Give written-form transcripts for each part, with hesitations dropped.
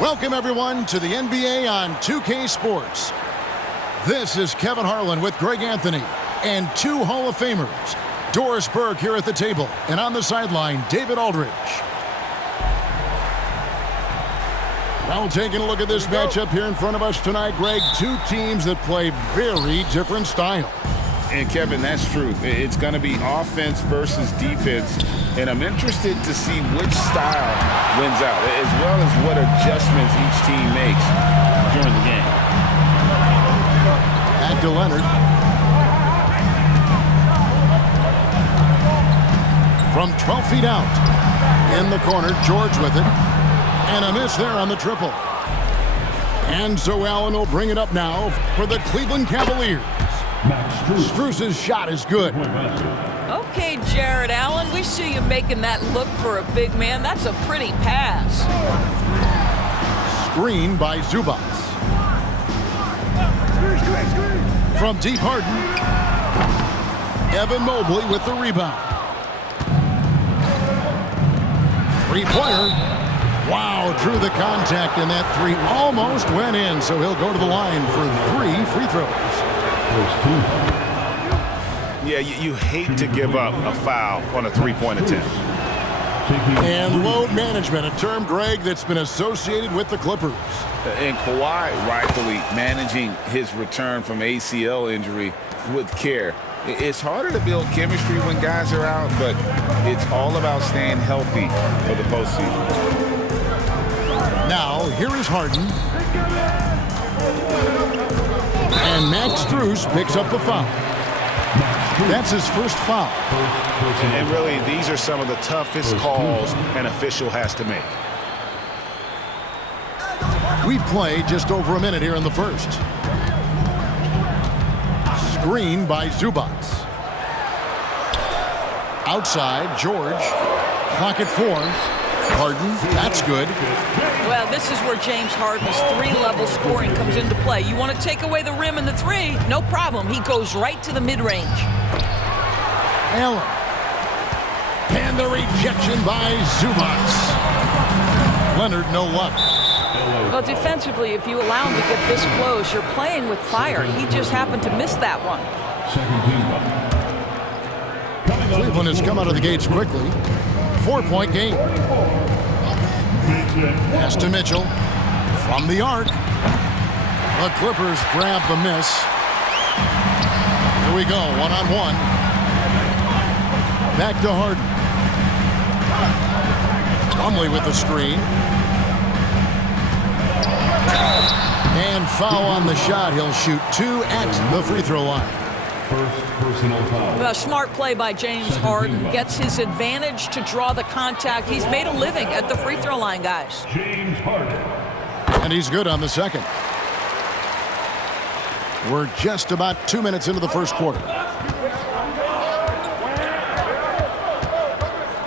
Welcome, everyone, to the NBA on 2K Sports. This is Kevin Harlan with Greg Anthony and two Hall of Famers, Doris Burke here at the table, and on the sideline, David Aldridge. Now taking a look at this matchup here in front of us tonight, Greg, two teams that play very different styles. And Kevin, that's true. It's going to be offense versus defense. And I'm interested to see which style wins out, as well as what adjustments each team makes during the game. Back to Leonard. From 12 feet out. In the corner, George with it. And a miss there on the triple. And so Allen will bring it up now for the Cleveland Cavaliers. Strus's shot is good. Okay, Jared Allen, we see you making that look for a big man. That's a pretty pass. Screen by Zubac. From deep, Harden. Evan Mobley with the rebound. Three-pointer. Wow, drew the contact, and that three almost went in, so he'll go to the line for 3 free throws. Yeah, you hate to give up a foul on a three-point attempt. And load management, a term, Greg, that's been associated with the Clippers. And Kawhi rightfully managing his return from ACL injury with care. It's harder to build chemistry when guys are out, but it's all about staying healthy for the postseason. Now, here is Harden. And Max Strus picks up the foul. That's his first foul. And really, these are some of the toughest calls an official has to make. We've played just over a minute here in the first. Screen by Zubac. Outside, George. Clock at 4. Harden, that's good. Well, this is where James Harden's three-level scoring comes into play. You want to take away the rim and the three? No problem. He goes right to the mid-range. Allen. And the rejection by Zubac. Leonard, no luck. Well, defensively, if you allow him to get this close, you're playing with fire. He just happened to miss that one. Cleveland has come out of the gates quickly. 4-point game. Pass to Mitchell. From the arc. The Clippers grab the miss. Here we go, one-on-one. Back to Harden. Plumlee with the screen. And foul on the shot. He'll shoot 2 at the free throw line. First personal foul. A smart play by James Harden. Gets his advantage to draw the contact. He's made a living at the free throw line, guys. James Harden. And he's good on the second. We're just about 2 minutes into the first quarter.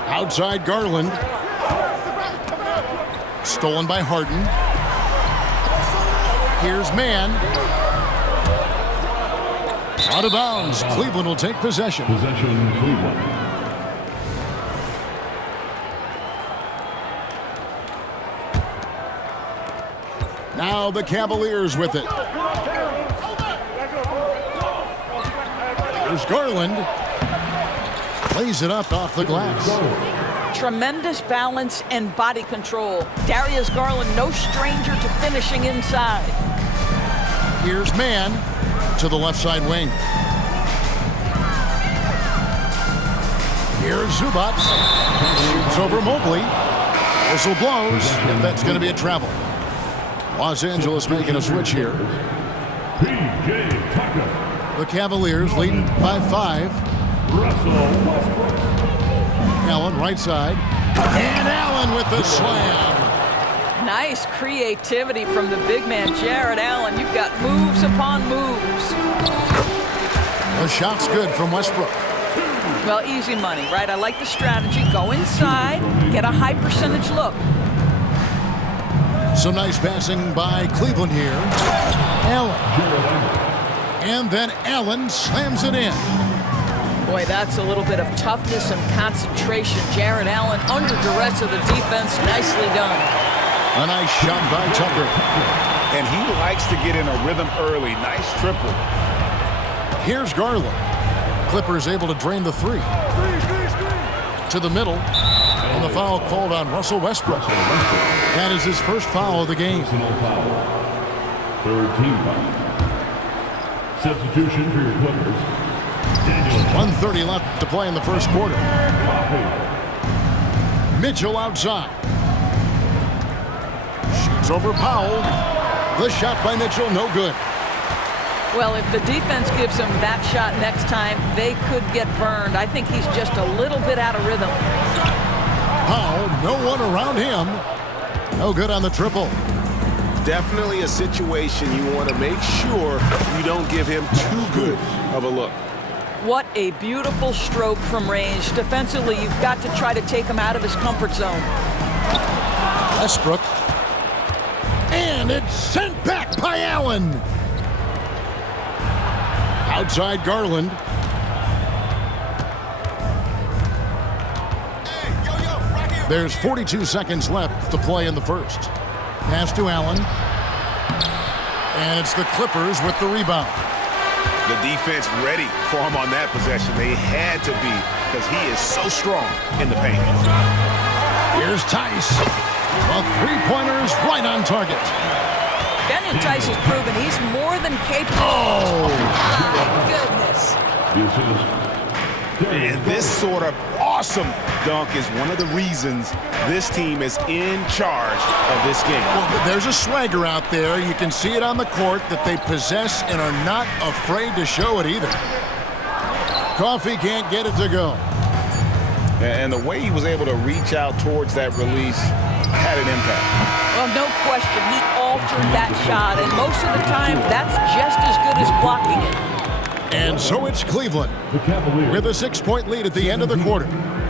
Outside Garland. Stolen by Harden. Here's Mann. Out of bounds. Cleveland will take possession. Possession, Cleveland. Now the Cavaliers with it. Here's Garland. Plays it up off the glass. Tremendous balance and body control. Darius Garland, no stranger to finishing inside. Here's Mann. To the left side wing. Here's Zubac. Shoots over Mobley. Whistle blows, and that's going to be a travel. Los Angeles making a switch here. The Cavaliers leading by 5. Allen right side. And Allen with the slam. Nice creativity from the big man, Jared Allen. You've got moves upon moves. The shot's good from Westbrook. Well, easy money, right? I like the strategy. Go inside, get a high percentage look. Some nice passing by Cleveland here. Allen. And then Allen slams it in. Boy, that's a little bit of toughness and concentration. Jared Allen under duress of the defense. Nicely done. A nice shot by Tucker. And he likes to get in a rhythm early. Nice triple. Here's Garland. Clippers able to drain the three. To the middle. And the foul called on Russell Westbrook. That is his first foul of the game. Personal foul. Third team foul. Substitution for your Clippers. 1:30 left to play in the first quarter. Mitchell outside. Shoots over Powell. The shot by Mitchell, no good. Well, if the defense gives him that shot next time, they could get burned. I think he's just a little bit out of rhythm. Powell, no one around him. No good on the triple. Definitely a situation you want to make sure you don't give him too good of a look. What a beautiful stroke from range. Defensively, you've got to try to take him out of his comfort zone. Westbrook. And it's sent back by Allen. Outside Garland. There's 42 seconds left to play in the first. Pass to Allen. And it's the Clippers with the rebound. The defense ready for him on that possession. They had to be because he is so strong in the paint. Here's Tice. A three-pointer is right on target. Benyon Tice has proven he's more than capable. Oh! My goodness. And this sort of awesome dunk is one of the reasons this team is in charge of this game. Well, there's a swagger out there. You can see it on the court that they possess and are not afraid to show it either. Coffee can't get it to go. And the way he was able to reach out towards that release had an impact. Well, no question. He altered that shot, and most of the time, that's just as good as blocking it. And so it's Cleveland with a 6-point lead at the end of the quarter.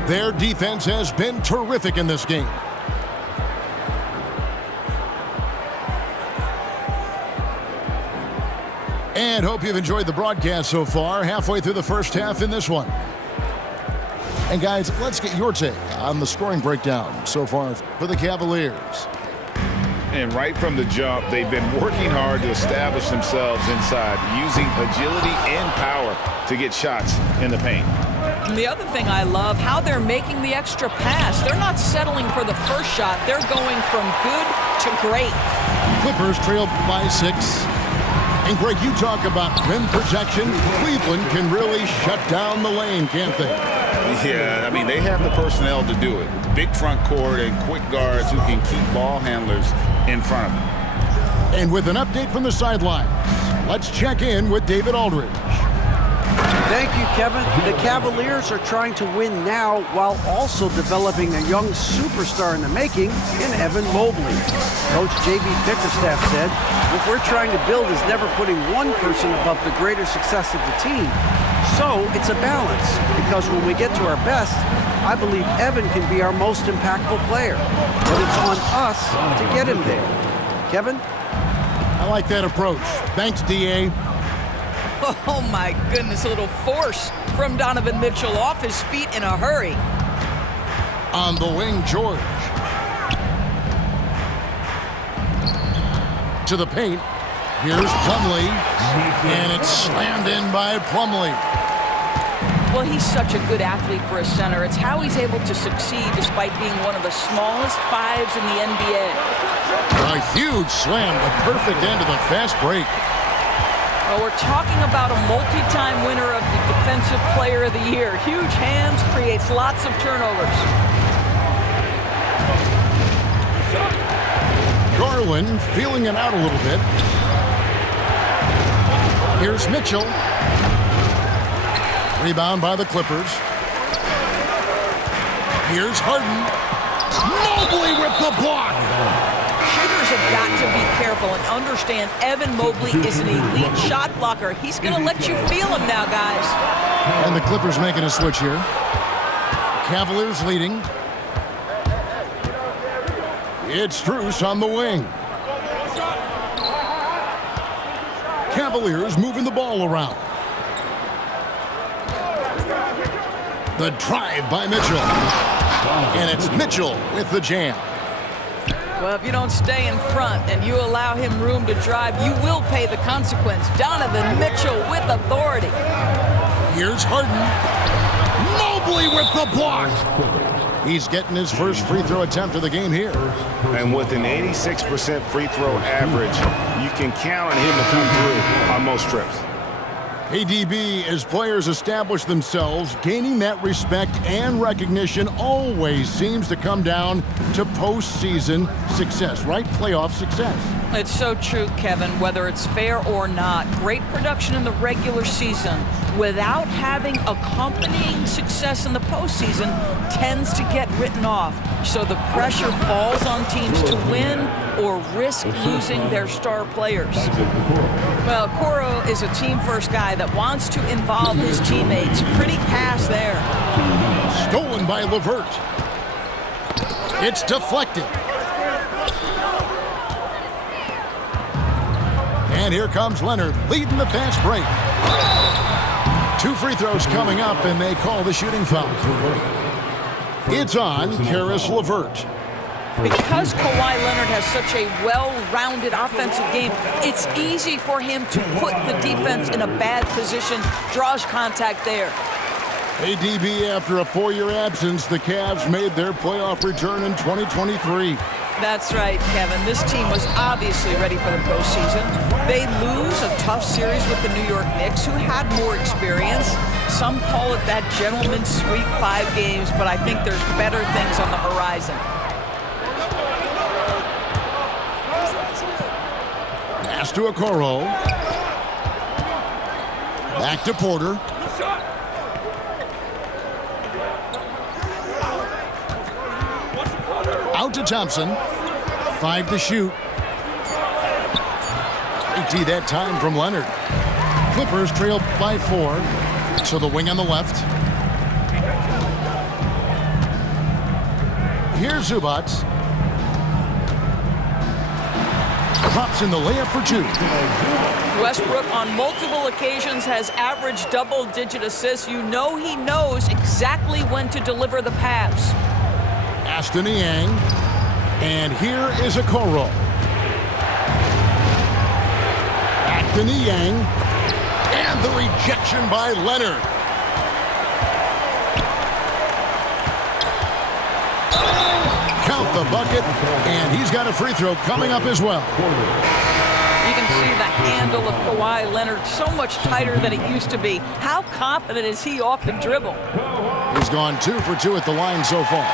Their defense has been terrific in this game. And hope you've enjoyed the broadcast so far. Halfway through the first half in this one. And guys, let's get your take on the scoring breakdown so far for the Cavaliers. And right from the jump, they've been working hard to establish themselves inside, using agility and power to get shots in the paint. And the other thing I love, how they're making the extra pass. They're not settling for the first shot. They're going from good to great. Clippers trail by 6. And Greg, you talk about rim protection. Cleveland can really shut down the lane, can't they? Yeah, I mean, they have the personnel to do it. Big front court and quick guards who can keep ball handlers in front of them. And with an update from the sidelines, let's check in with David Aldridge. Thank you, Kevin. The Cavaliers are trying to win now while also developing a young superstar in the making in Evan Mobley. Coach J.B. Bickerstaff said, what we're trying to build is never putting one person above the greater success of the team. So it's a balance, because when we get to our best, I believe Evan can be our most impactful player. But it's on us to get him there. Kevin? I like that approach. Thanks, D.A. Oh, my goodness, a little force from Donovan Mitchell off his feet in a hurry. On the wing, George. To the paint. Here's Plumlee. And it's slammed in by Plumlee. Well, he's such a good athlete for a center. It's how he's able to succeed despite being one of the smallest fives in the NBA. A huge slam, the perfect end of the fast break. Well, we're talking about a multi-time winner of the Defensive Player of the Year. Huge hands, creates lots of turnovers. Garland feeling it out a little bit. Here's Mitchell. Rebound by the Clippers. Here's Harden. Mobley with the block. Shooters have got to be careful and understand Evan Mobley is an elite shot blocker. He's going to let you feel him now, guys. And the Clippers making a switch here. Cavaliers leading. It's Strus on the wing. Cavaliers moving the ball around. The drive by Mitchell. And it's Mitchell with the jam. Well, if you don't stay in front and you allow him room to drive, you will pay the consequence. Donovan Mitchell with authority. Here's Harden. Mobley with the block. He's getting his first free throw attempt of the game here. And with an 86% free throw average, you can count on him to come through on most trips. ADB, as players establish themselves, gaining that respect and recognition always seems to come down to postseason success, right? Playoff success. It's so true, Kevin, whether it's fair or not. Great production in the regular season without having accompanying success in the postseason tends to get written off. So the pressure falls on teams to win or risk losing their star players. Well, Coro is a team-first guy that wants to involve his teammates. Pretty pass there. Stolen by LeVert. It's deflected. And here comes Leonard leading the fast break. 2 free throws coming up, and they call the shooting foul. It's on Karis LeVert. Because Kawhi Leonard has such a well-rounded offensive game, it's easy for him to put the defense in a bad position, draws contact there. ADB, after a 4-year absence, the Cavs made their playoff return in 2023. That's right, Kevin. This team was obviously ready for the postseason. They lose a tough series with the New York Knicks, who had more experience. Some call it that gentleman's sweep 5 games, but I think there's better things on the horizon. Pass to Okoro. Back to Porter. Out to Thompson. 5 to shoot. AT that time from Leonard. Clippers trail by 4. So the wing on the left. Here's Zubac. Drops in the layup for 2. Westbrook on multiple occasions has averaged double-digit assists. You know he knows exactly when to deliver the pass. Aston Yang. And here is Okoro. Back to Yang. And the rejection by Leonard. Count the bucket. And he's got a free throw coming up as well. You can see the handle of Kawhi Leonard so much tighter than it used to be. How confident is he off the dribble? He's gone 2 for 2 at the line so far.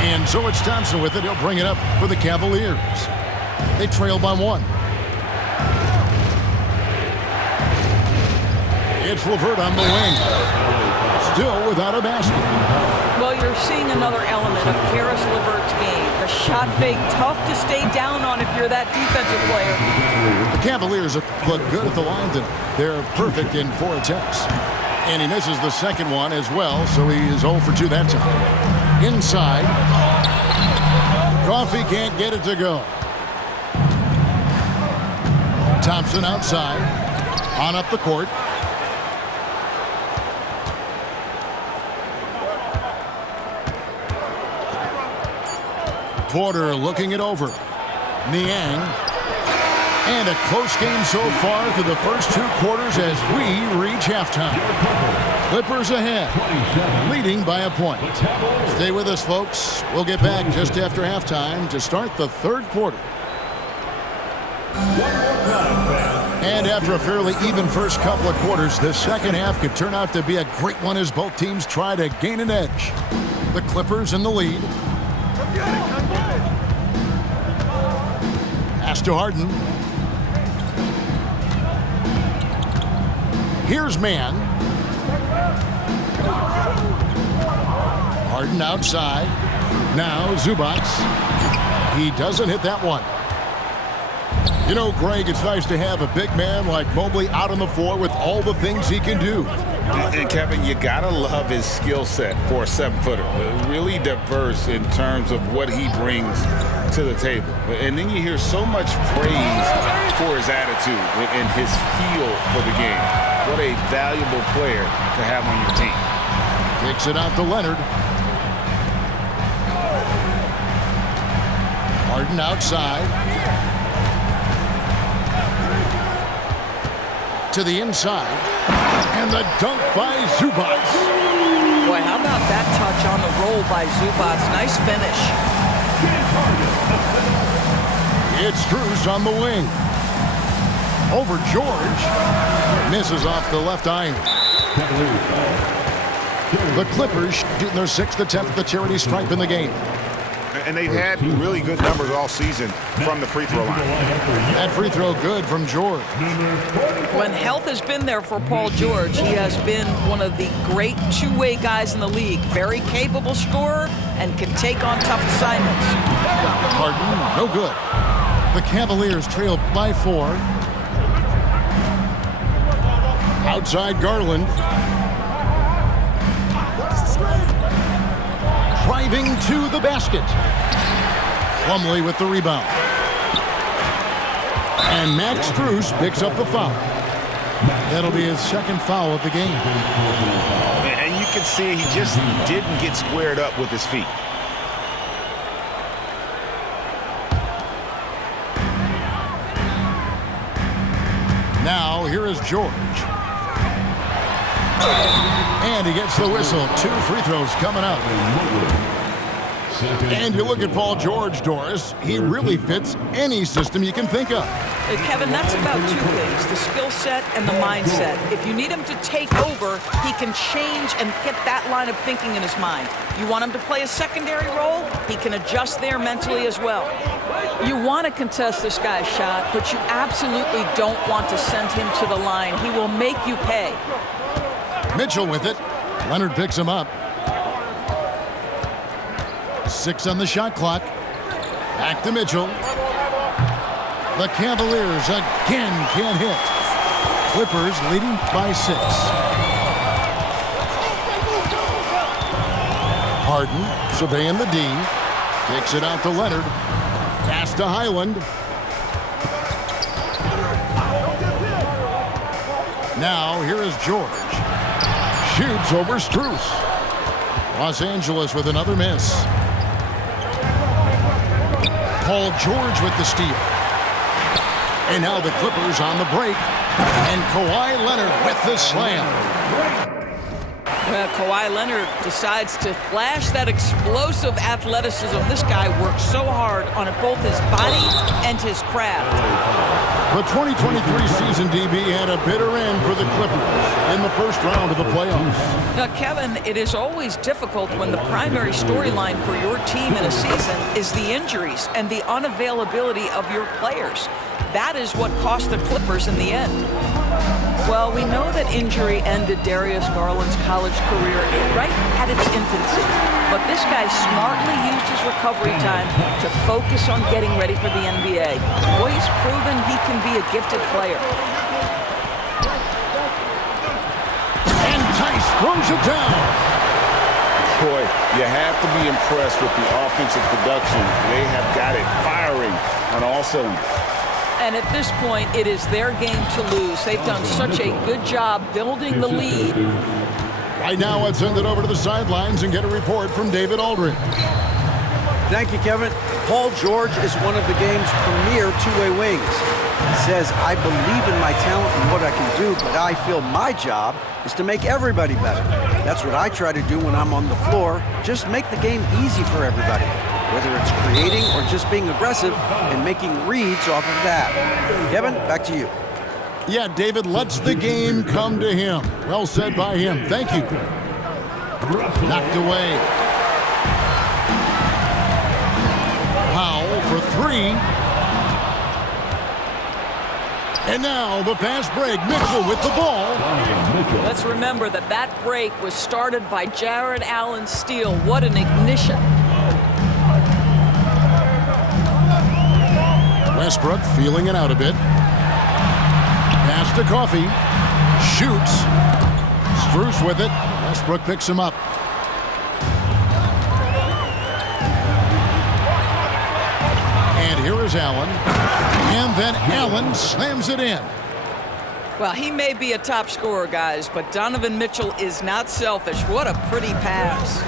And so it's Thompson with it. He'll bring it up for the Cavaliers. They trail by 1. It's LeVert on the wing. Still without a basket. Well, you're seeing another element of Karis LeVert's game. The shot fake, tough to stay down on if you're that defensive player. The Cavaliers look good at the line tonight. They're perfect in 4 attempts. And he misses the second one as well, so he is 0 for 2 that time. Inside. Coffee can't get it to go. Thompson outside. On up the court. Porter looking it over. Niang. And a close game so far through the first 2 quarters as we reach halftime. Clippers ahead, leading by a point. Stay with us, folks. We'll get back just after halftime to start the 3rd quarter. And after a fairly even first couple of quarters, the second half could turn out to be a great one as both teams try to gain an edge. The Clippers in the lead. Pass to Harden. Here's Mann. Harden outside. Now Zubac. He doesn't hit that one. You know, Greg, it's nice to have a big man like Mobley out on the floor with all the things he can do. And Kevin, you gotta love his skill set for a 7-footer. Really diverse in terms of what he brings to the table. And then you hear so much praise for his attitude and his feel for the game. What a valuable player to have on your team. Kicks it out to Leonard. Harden outside. To the inside. And the dunk by Zubac. Boy, how about that touch on the roll by Zubac? Nice finish. It's Strus on the wing. Over George. Misses off the left iron. The Clippers shooting their 6th attempt at the charity stripe in the game. And they've had really good numbers all season from the free throw line. That free throw good from George. When health has been there for Paul George, he has been one of the great two-way guys in the league. Very capable scorer and can take on tough assignments. Harden, no good. The Cavaliers trail by 4. Outside Garland. Driving to the basket. Plumlee with the rebound. And Max Strus picks up the foul. That'll be his 2nd foul of the game. And you can see he just didn't get squared up with his feet. Now, here is George. And he gets the whistle. 2 free throws coming up. And you look at Paul George, Doris. He really fits any system you can think of. Kevin, that's about 2 things, the skill set and the mindset. If you need him to take over, he can change and get that line of thinking in his mind. You want him to play a secondary role, he can adjust there mentally as well. You want to contest this guy's shot, but you absolutely don't want to send him to the line. He will make you pay. Mitchell with it. Leonard picks him up. 6 on the shot clock. Back to Mitchell. The Cavaliers again can't hit. Clippers leading by 6. Harden surveying the D. Kicks it out to Leonard. Pass to Highland. Now here is George. Shoots over Strus. Los Angeles with another miss. Paul George with the steal. And now the Clippers on the break. And Kawhi Leonard with the slam. Well, Kawhi Leonard decides to flash that explosive athleticism. This guy works so hard on both his body and his craft. The 2023 season, DB, had a bitter end for the Clippers in the first round of the playoffs. Now, Kevin, it is always difficult when the primary storyline for your team in a season is the injuries and the unavailability of your players. That is what cost the Clippers in the end. Well, we know that injury ended Darius Garland's college career right at its infancy. But this guy smartly used his recovery time to focus on getting ready for the NBA. Boy, he's proven he can be a gifted player. And Tice throws it down. Boy, you have to be impressed with the offensive production. They have got it firing on all cylinders. And at this point, it is their game to lose. They've done such a good job building the lead. Right now, let's send it over to the sidelines and get a report from David Aldridge. Thank you, Kevin. Paul George is one of the game's premier two-way wings. He says, I believe in my talent and what I can do, but I feel my job is to make everybody better. That's what I try to do when I'm on the floor. Just make the game easy for everybody, whether it's creating or just being aggressive and making reads off of that. Kevin, back to you. Yeah, David lets the game come to him. Well said by him. Thank you. Knocked away. Powell for 3. And now the fast break. Mitchell with the ball. Let's remember that that break was started by Jared Allen's steal. What an ignition. Westbrook feeling it out a bit. Pass to Coffey. Shoots. Strus with it. Westbrook picks him up. And here is Allen. And then Allen slams it in. Well, he may be a top scorer, guys, but Donovan Mitchell is not selfish. What a pretty pass.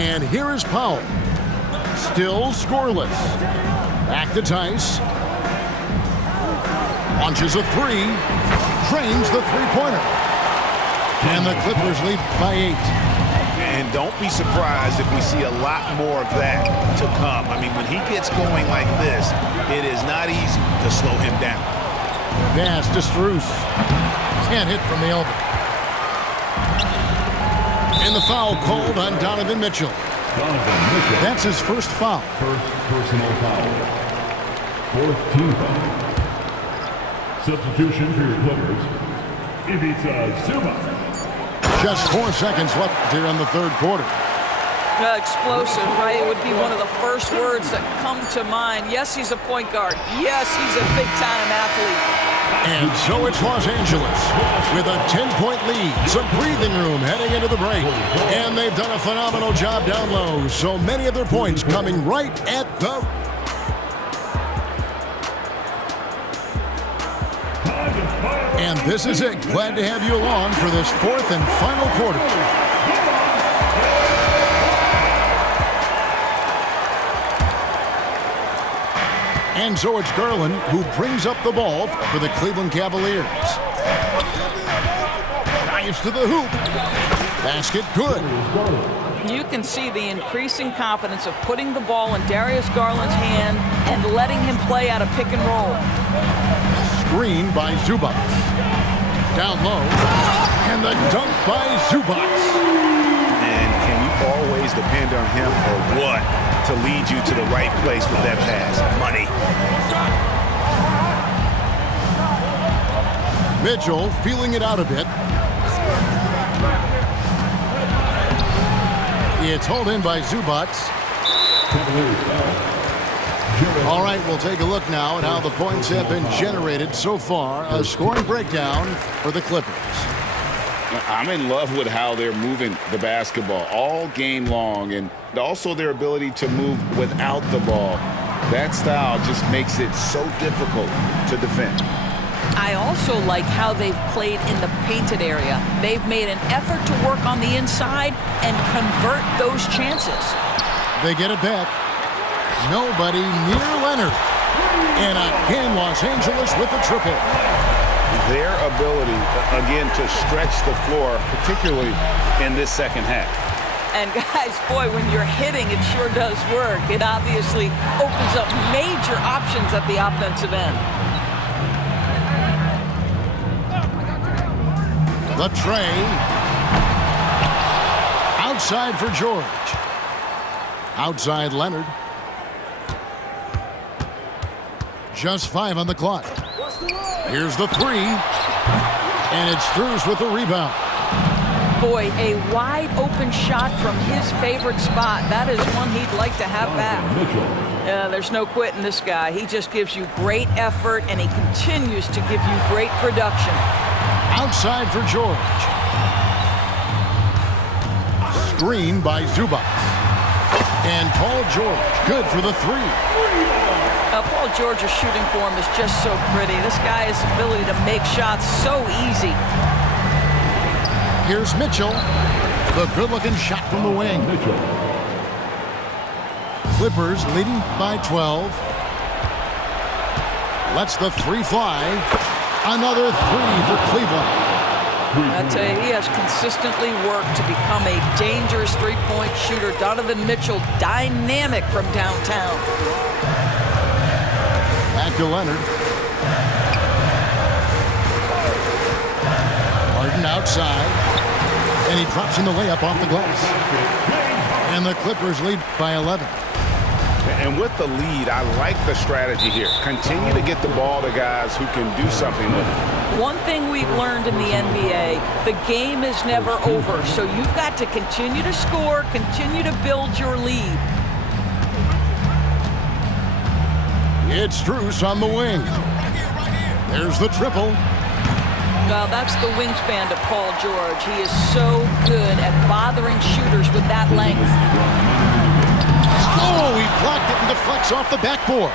And here is Powell. Still scoreless. Back to Tice. Launches a three. Trains the three-pointer. And the Clippers lead by 8. And don't be surprised if we see a lot more of that to come. I mean, when he gets going like this, it is not easy to slow him down. Pass to Strus. Can't hit from the elbow. And the foul called on Donovan Mitchell. That's his first foul. First personal foul. 4th team foul. Substitution for your Clippers. Ivica Zubac. Just 4 seconds left here in the third quarter. Explosive, right? It would be one of the first words that come to mind. Yes, he's a point guard. Yes, he's a big-time athlete. And so it's Los Angeles with a 10-point lead. Some breathing room heading into the break. And they've done a phenomenal job down low. So many of their points coming right at the... And this is it. Glad to have you along for this 4th and final quarter. And so it's Garland who brings up the ball for the Cleveland Cavaliers. Dives to the hoop. Basket good. You can see the increasing confidence of putting the ball in Darius Garland's hand and letting him play out a pick and roll. Screen by Zubac. Down low. And the dunk by Zubac. And can you always depend on him or what to lead you to the right place with that pass? Money. Mitchell feeling it out a bit. It's hauled in by Zubac. All right, we'll take a look now at how the points have been generated so far. A scoring breakdown for the Clippers. I'm in love with how they're moving the basketball all game long, and also their ability to move without the ball. That style just makes it so difficult to defend. I also like how they've played in the painted area. They've made an effort to work on the inside and convert those chances. They get it back. Nobody near Leonard. And again, Los Angeles with the triple. Their ability, again, to stretch the floor, particularly in this second half. And guys, boy, when you're hitting, it sure does work. It obviously opens up major options at the offensive end. The tray. Outside for George. Outside Leonard. Just 5 on the clock. Here's the three. And it's Strus with the rebound. Boy, a wide open shot from his favorite spot. That is one he'd like to have back. There's no quitting this guy. He just gives you great effort, and he continues to give you great production. Outside for George. Screen by Zubac. And Paul George, good for the three. Paul George's shooting form is just so pretty. This guy's ability to make shots so easy. Here's Mitchell. The good-looking shot from the wing. Clippers leading by 12. Lets the three fly. Another three for Cleveland. I tell you, he has consistently worked to become a dangerous three-point shooter. Donovan Mitchell, dynamic from downtown. Back to Leonard. Harden outside. And he drops in the layup off the glass. And the Clippers lead by 11. And with the lead, I like the strategy here. Continue to get the ball to guys who can do something with it. One thing we've learned in the NBA, the game is never over. So you've got to continue to score, continue to build your lead. It's Strus on the wing. There's the triple. Well, that's the wingspan of Paul George. He is so good at bothering shooters with that length. Oh, he blocked it and deflects off the backboard.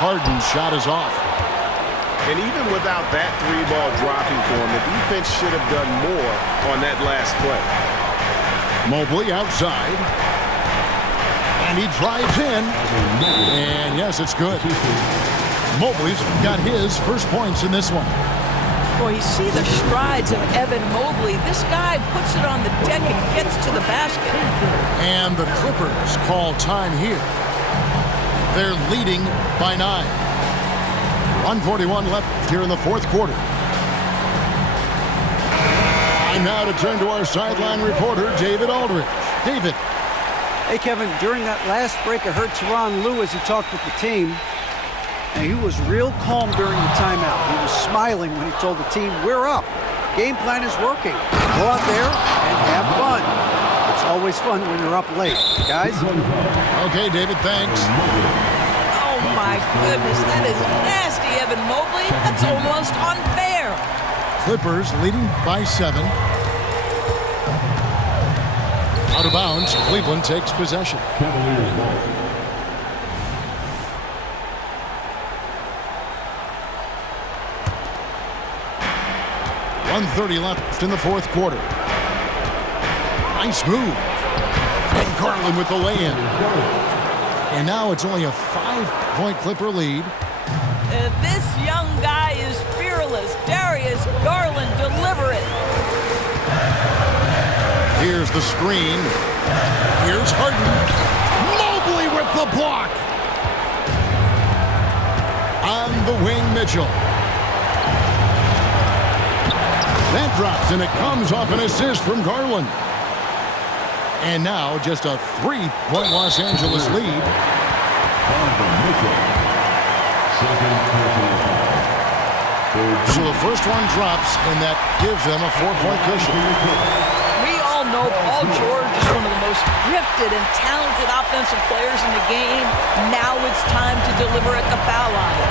Harden's shot is off. And even without that three ball dropping for him, the defense should have done more on that last play. Mobley outside. And he drives in. And yes, it's good. Mobley's got his first points in this one. Boy, you see the strides of Evan Mobley. This guy puts it on the deck and gets to the basket. And the Clippers call time here. They're leading by 9. 1:41 left here in the fourth quarter. And now to turn to our sideline reporter, David Aldridge. David. Hey, Kevin, during that last break, I heard Tyronn Lue as he talked with the team, and he was real calm during the timeout. He was smiling when he told the team, we're up. Game plan is working. Go out there and have fun. It's always fun when you're up late. Guys? Okay, David, thanks. Oh, my goodness. That is nasty, Evan Mobley. That's almost unfair. Clippers leading by 7. Out of bounds, Cleveland takes possession. Cavaliers ball. .130 left in the fourth quarter. Nice move. And Garland with the lay-in. And now it's only a 5-point Clipper lead. This young guy is fearless. Darius Garland, deliver it. Here's the screen. Here's Harden. Mobley with the block. On the wing, Mitchell. That drops, and it comes off an assist from Garland. And now just a 3-point Los Angeles lead. So the first one drops, and that gives them a 4-point cushion. We all know Paul George is one of the most gifted and talented offensive players in the game. Now it's time to deliver at the foul line.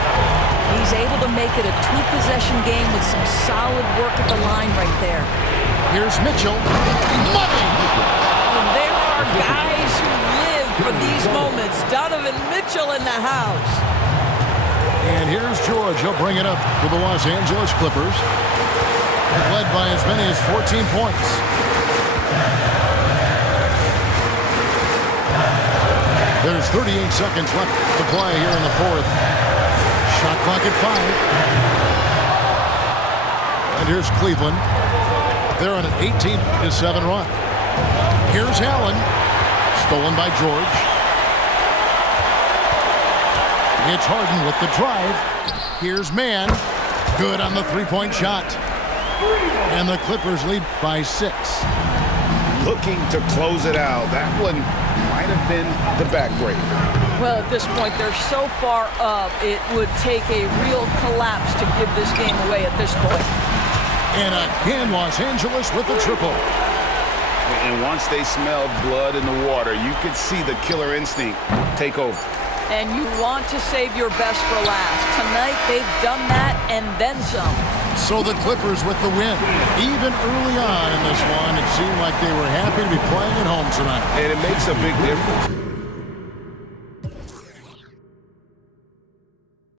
He's able to make it a 2-possession game with some solid work at the line right there. Here's Mitchell. Money! And there are guys who live for these moments. Donovan Mitchell in the house. And here's George. He'll bring it up with the Los Angeles Clippers. Led by as many as 14 points. There's 38 seconds left to play here in the fourth. Shot clock at 5. And here's Cleveland. They're on an 18-7 run. Here's Allen. Stolen by George. It's Harden with the drive. Here's Mann. Good on the 3-point shot. And the Clippers lead by 6. Looking to close it out. That one might have been the backbreaker. Well, at this point, they're so far up, it would take a real collapse to give this game away at this point. And again, Los Angeles with the triple. And once they smelled blood in the water, you could see the killer instinct take over. And you want to save your best for last. Tonight, they've done that and then some. So the Clippers with the win. Even early on in this one, it seemed like they were happy to be playing at home tonight. And it makes a big difference.